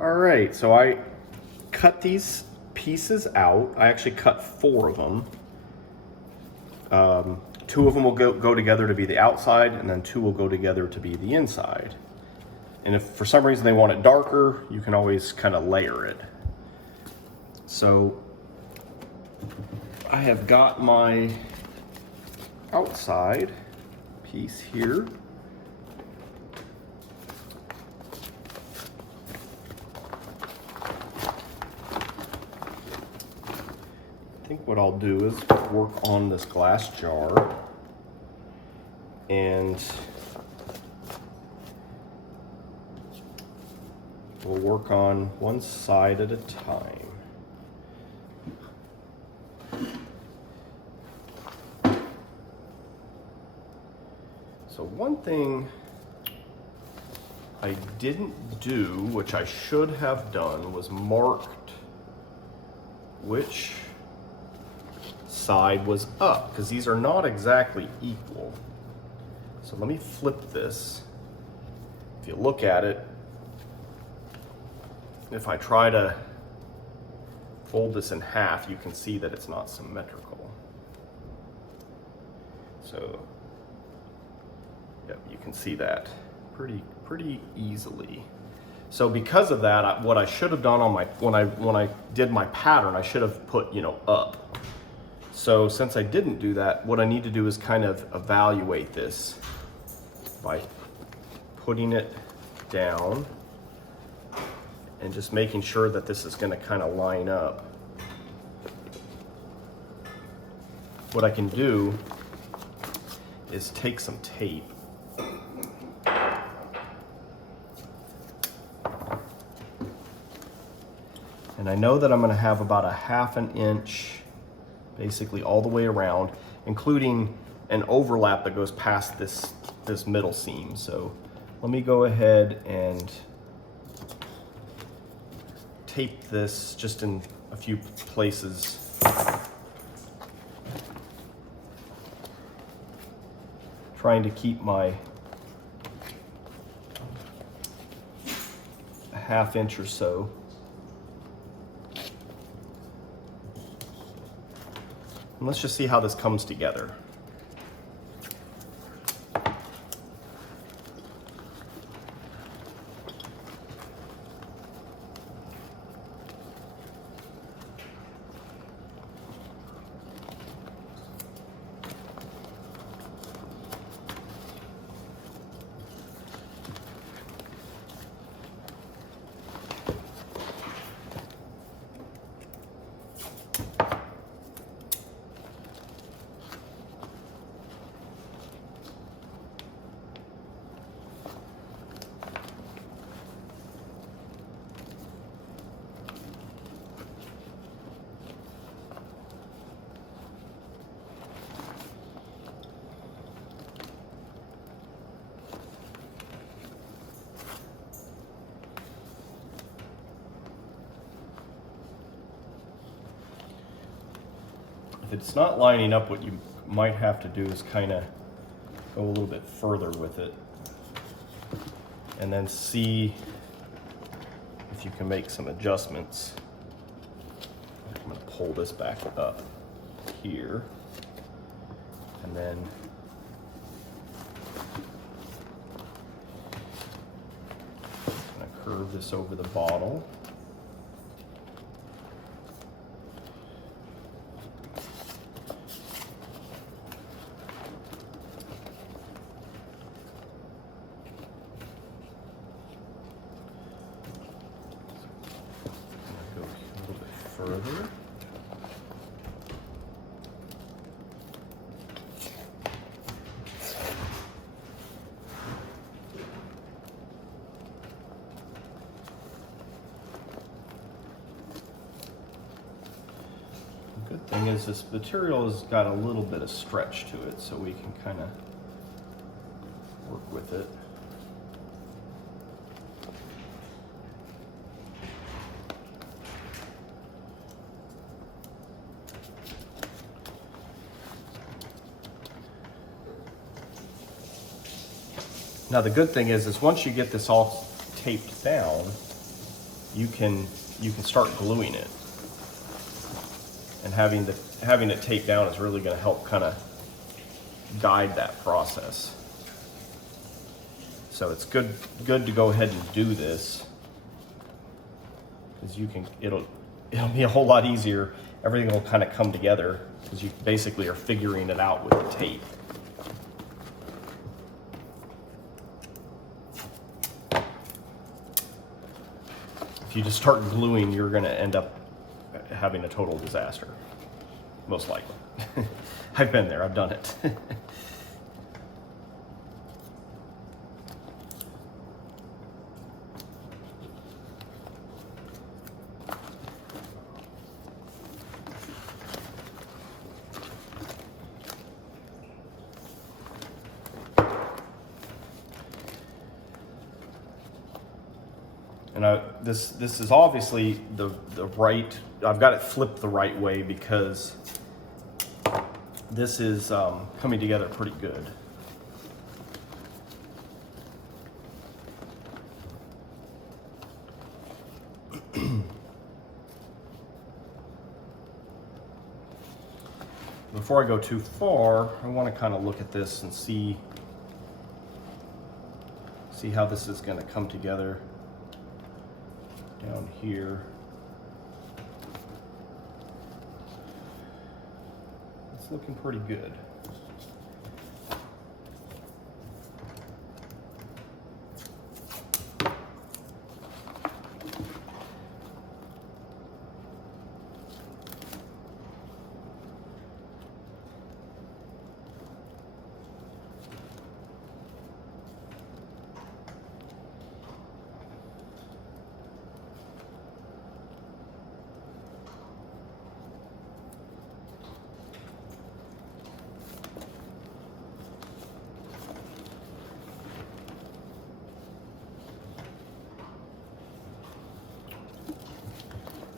All right, so I cut these pieces out. I actually cut 4 of them. 2 of them will go together to be the outside, and then 2 will go together to be the inside. And if for some reason they want it darker, you can always kind of layer it. So I have got my outside piece here. I think what I'll do is work on this glass jar, and we'll work on one side at a time. So one thing I didn't do, which I should have done, was marked which side was up, because these are not exactly equal. So let me flip this. If you look at it, if I try to fold this in half, you can see that it's not symmetrical. So, yep, you can see that pretty easily. So because of that, what I should have done on my when I did my pattern, I should have put, you know, up. So since I didn't do that, what I need to do is kind of evaluate this by putting it down and just making sure that this is going to kind of line up. What I can do is take some tape and I know that I'm going to have about a 1/2 inch basically all the way around, including an overlap that goes past this middle seam. So let me go ahead and tape this just in a few places. Trying to keep my 1/2 inch or so. And let's just see how this comes together. If it's not lining up, what you might have to do is kind of go a little bit further with it and then see if you can make some adjustments. I'm going to pull this back up here and then I'm going to curve this over the bottle. Further. The good thing is this material has got a little bit of stretch to it, so we can kind of work with it. Now the good thing is once you get this all taped down, you can start gluing it. And having it taped down is really going to help kind of guide that process. So it's good to go ahead and do this, because it'll be a whole lot easier. Everything will kind of come together because you basically are figuring it out with the tape. If you just start gluing, you're going to end up having a total disaster, most likely. I've been there, I've done it. And this is obviously the right, I've got it flipped the right way because this is coming together pretty good. Before I go too far, I want to kind of look at this and see how this is going to come together down here. It's looking pretty good.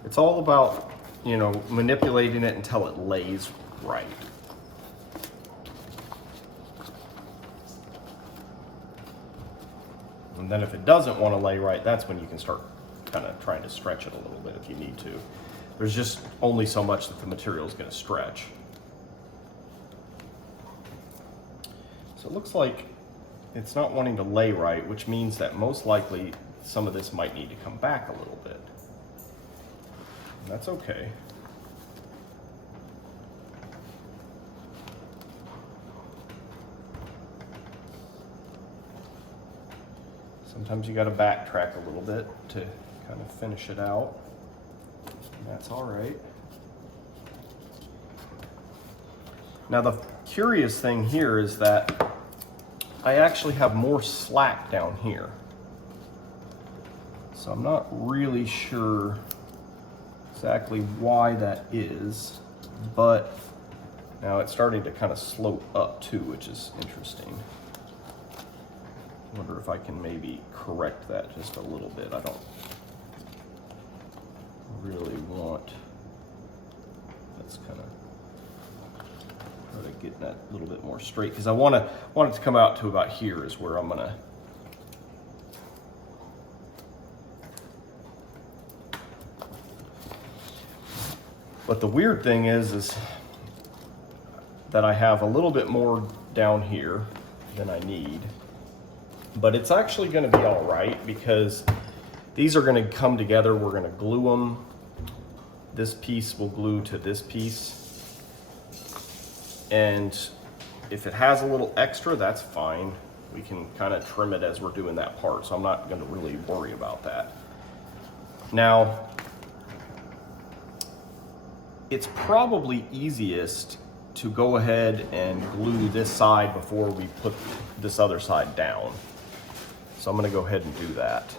It's all about, manipulating it until it lays right. And then if it doesn't want to lay right, that's when you can start kind of trying to stretch it a little bit if you need to. There's just only so much that the material is going to stretch. So it looks like it's not wanting to lay right, which means that most likely some of this might need to come back a little bit. That's okay. Sometimes you got to backtrack a little bit to kind of finish it out. And that's all right. Now the curious thing here is that I actually have more slack down here. So I'm not really sure exactly why that is, but now it's starting to kind of slope up too, which is interesting. I wonder if I can maybe correct that just a little bit. I don't really want, that's kind of try to get that a little bit more straight, because I want it to come out to about here is where I'm gonna But the weird thing is that I have a little bit more down here than I need, but it's actually going to be all right because these are going to come together. We're going to glue them. This piece will glue to this piece. And if it has a little extra, that's fine. We can kind of trim it as we're doing that part, so I'm not going to really worry about that. Now, it's probably easiest to go ahead and glue this side before we put this other side down. So I'm going to go ahead and do that.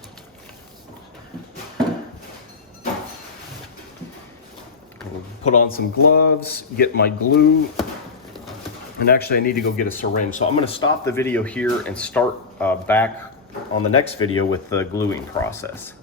We'll put on some gloves, get my glue, and actually I need to go get a syringe. So I'm going to stop the video here and start back on the next video with the gluing process.